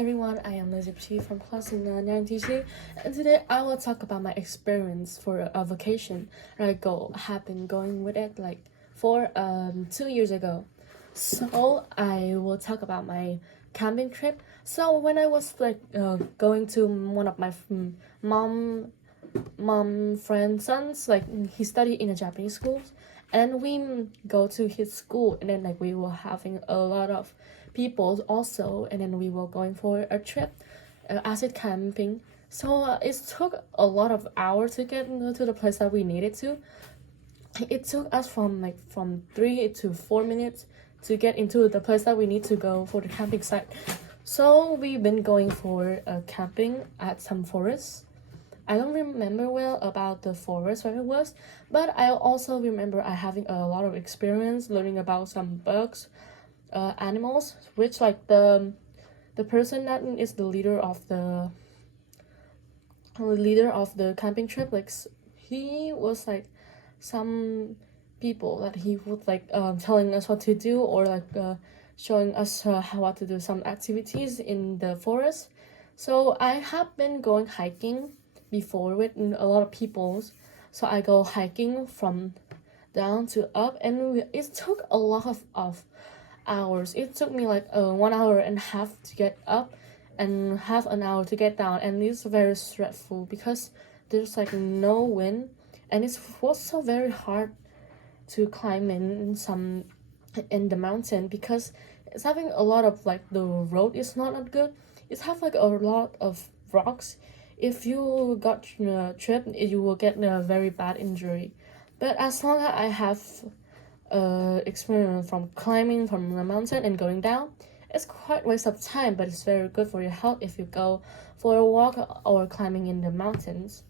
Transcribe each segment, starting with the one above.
Everyone, I am Lizzie Chi from class 9TC, and today I will talk about my experience for a vacation have been going with it like for 2 years ago. So I will talk about my camping trip. So when I was going to one of my mom friend's sons, like he studied in a Japanese school, and we go to his school, and then we were having a lot of people also, and then we were going for a trip, acid camping. So it took a lot of hours to get to the place that we needed to. It took us from 3 to 4 minutes to get into the place that we need to go for the camping site. So we've been going for camping at some forests. I don't remember well about the forest where it was, but I also remember I having a lot of experience learning about some bugs, animals, which like the person that is the leader of the camping trip, he was like some people that he would telling us what to do, or showing us how to do some activities in the forest. So I have been going hiking before with a lot of people. So I go hiking from down to up, and it took a lot of hours. It took me 1 hour and a half to get up and half an hour to get down, and it's very stressful because there's no wind, and it was so very hard to climb in the mountain because it's having a lot of the road is not good. It's have a lot of rocks. If you got tripped, you will get a very bad injury. But as long as I have experience from climbing from the mountain and going down, it's quite waste of time, but it's very good for your health if you go for a walk or climbing in the mountains.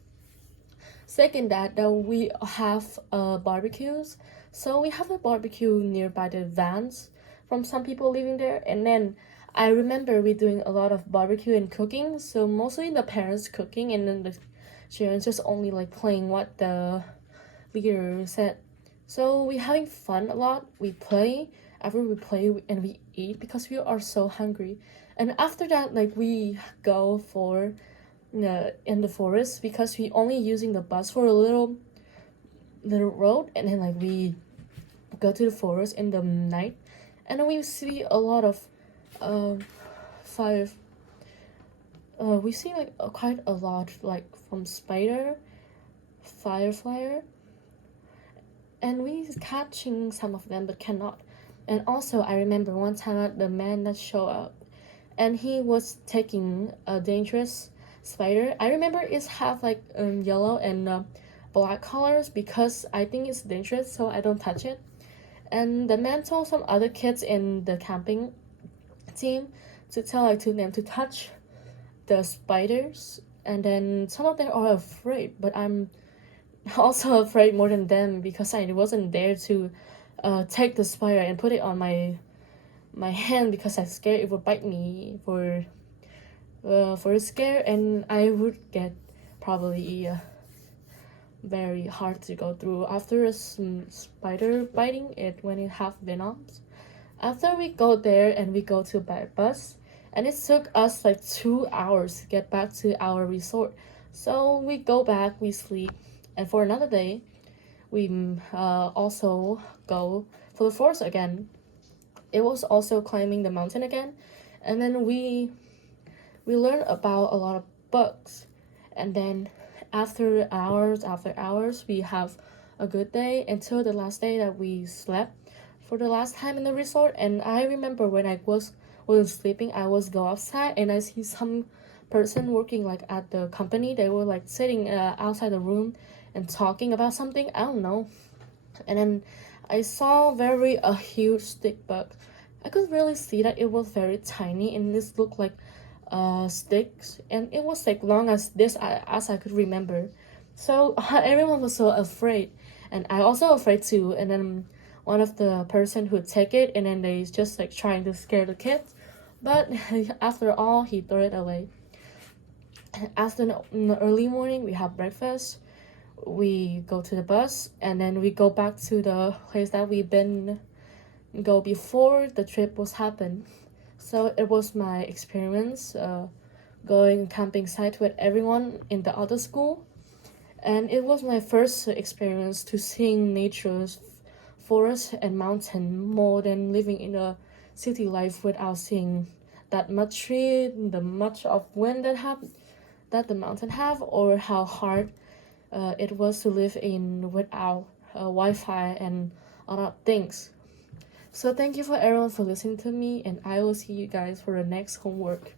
Second, that we have barbecues. So we have a barbecue nearby the vans from some people living there, and then I remember we doing a lot of barbecue and cooking. So mostly the parents cooking, and then the children just only playing what the leader said. So we having fun a lot. We play. After we play and we eat because we are so hungry. And after that, we go for in the forest because we only using the bus for a little road, and then we go to the forest in the night, and then we see a lot of fire. We see quite a lot from spider, firefly, and we catching some of them but cannot. And also I remember one time the man that showed up, and he was taking a dangerous spider. I remember it's have yellow and black colors because I think it's dangerous, so I don't touch it. And the man told some other kids in the camping team to tell to them to touch the spiders, and then some of them are afraid, but I'm also afraid more than them because I wasn't there to take the spider and put it on my hand because I'm scared it would bite me for a scare, and I would get probably very hard to go through after a spider biting it when it have venoms. After we go there and we go to by bus, and it took us 2 hours to get back to our resort. So we go back, we sleep, and for another day we also go for the forest again. It was also climbing the mountain again, and then we learn about a lot of bugs, and then after hours we have a good day until the last day that we slept for the last time in the resort. And I remember when I was sleeping, I was go outside and I see some person working at the company. They were sitting outside the room and talking about something, I don't know. And then I saw a huge stick bug. I could really see that it was very tiny, and this looked like sticks, and it was long as this as I could remember. So everyone was so afraid, and I also afraid too. And then one of the person who take it, and then they just trying to scare the kids, but after all he threw it away. After the early morning we have breakfast, we go to the bus, and then we go back to the place that we've been go before the trip was happened. So it was my experience going camping site with everyone in the other school, and it was my first experience to seeing nature's forest and mountain more than living in a city life without seeing that much tree, the much of wind that the mountain have, or how hard it was to live in without Wi-Fi and other things. So thank you for everyone for listening to me, and I will see you guys for the next homework.